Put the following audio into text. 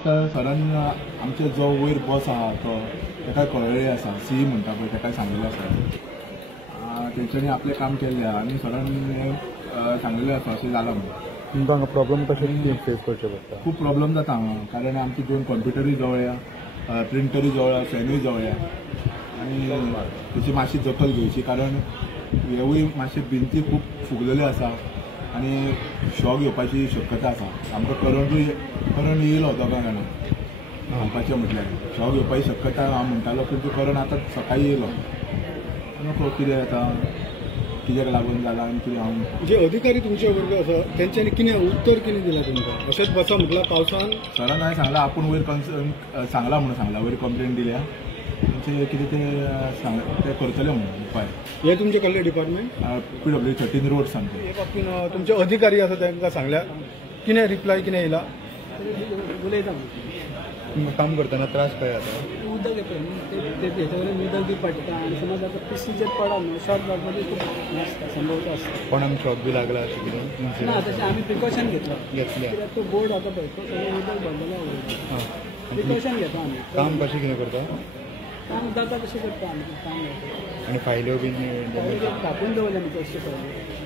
दिसता सरान आमचे जो वयर बॉस आहा तो ताका कळयल्लें आसा सी म्हणटा पळय ताका सांगिल्लें आसा तेंच्यांनी आपलें काम केल्लें आहा आनी सरान सांगिल्लें आसा अशें जालां म्हणून. तुमकां हांगा प्रॉब्लम कशें फेस करचे पडटा? खूब प्रॉब्लम जाता हांगा कारण आमचे 2 कॉम्प्युटरूय जवळ्या प्रिंटरूय जवळ फॅनूय जवळ्या आनी तेची मातशी जतल घेवची कारण हेवूय मातशे भिंती खूब फुगलेल्यो आसा आनी शॉक येवपाची शक्यता आसा. आमकां करंट येयलो दोगां जाणां सांगपाचें म्हटल्यार शॉक येवपाची शक्यता हांव म्हणटालो पूण तो करंट आतां सकाळीं येयलो नको कितें जाता कित्याक लागून जाला आनी कितें हांव जे अधिकारी तुमचे बरोबर आसा तेंच्यांनी कितें उत्तर कितें दिलां तुमकां? अशेंच बसा म्हटल्यार पावसान सरान हांवें सांगलां आपूण वयर सांगला म्हणून सांगला वयर कंप्लेंट दिल्या तेंचे कितें ते करतले म्हणून उपाय. हे तुमचे कसले डिपार्टमेंट? PW 13 रोड्स आमचे. हे बाबतीन तुमचे अधिकारी आसा तांकां सांगल्या कितें रिप्लाय कितें येयला? उलयता तुमकां काम करतना त्रास काय जाता? उदक येता तेचे कडेन उदक बी पडटा आनी समज आतां पिसीचेर पडा न्हू शॉक लागपाची खूब आसता संभवता आसता. कोणाक शॉक बी लागला अशें कितें? ना तशें आमी प्रिकॉशन घेतला कित्याक तो बोर्ड आतां पळय तो सगळें उदक भरलेलो प्रिकॉशन घेता आमी. काम कशें कितें करता? काम जाता तशें करता आमी काम आनी फायल्यो बीन धापून दवरल्या आमी तशें सगळें.